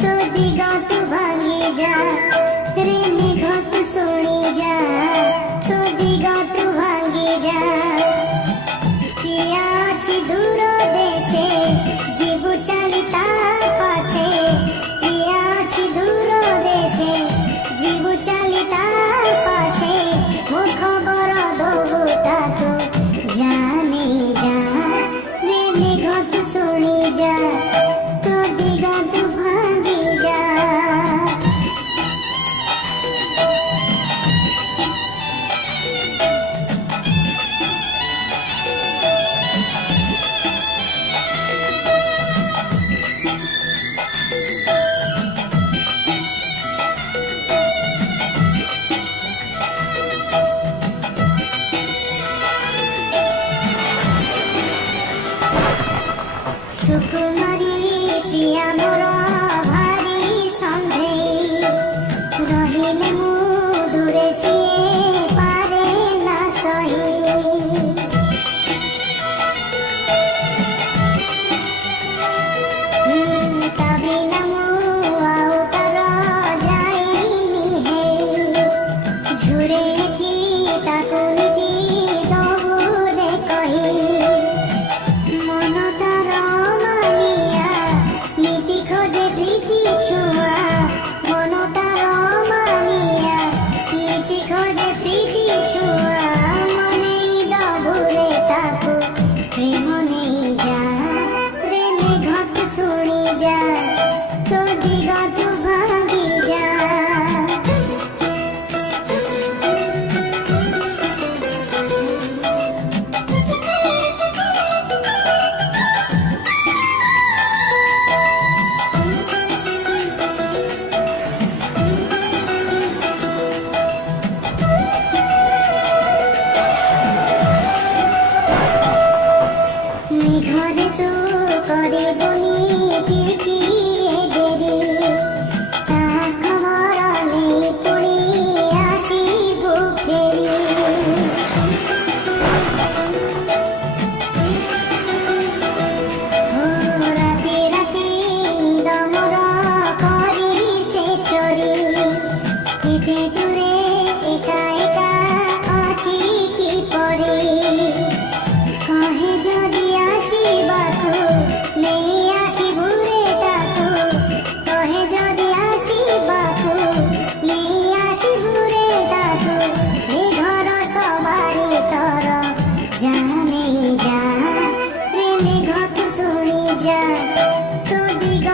তো দিগত ভাঙি যা রে মেঘত শুনি যা তো দিগত ভাঙি যা প্রিয়া আছি দূর দেশে জীব চালি তা পাশে প্রিয়া আছি দূর দেশে জীব চালি তা পাশে মো খবর দবু তাকু জানি যা রে মেঘত শুনি যা তো দিগত ভাঙি যা সুকুমারী প্রিয়া মোর ভারি সন্ধেই রহিলে মু দূরে সিয়ে পারে না সহি তবে না মু আউ তর যাইনি হে ঝুরেছি তাকু নীতি দবুরে কহি মন তার মানিয়া নীতি খোঁজে প্রীতি ছুঁয়া মন তার মানিয়া নীতি খোঁজে প্রীতি ছুঁয়া মনেই দবুরে তাকু প্রেম নেই যা রে মেঘত শুনি যা তো দিগত ভাঙি যা মেঘরে তু করে বনি কি দেরি তা খবর নেই পুଣି আসিবু ফেরি রাতে রাতে দমর করি সে চরি এতে দূরে একা একা আছি কি পরে কহে যদি আসিবাকু নেই আসিবু রে তাকু কহে যদি আসিবাকু নেই আসিবু রে তাকু এ ঘর সবারি তর জানে যা রে মেঘত শুনি যা তো দিগ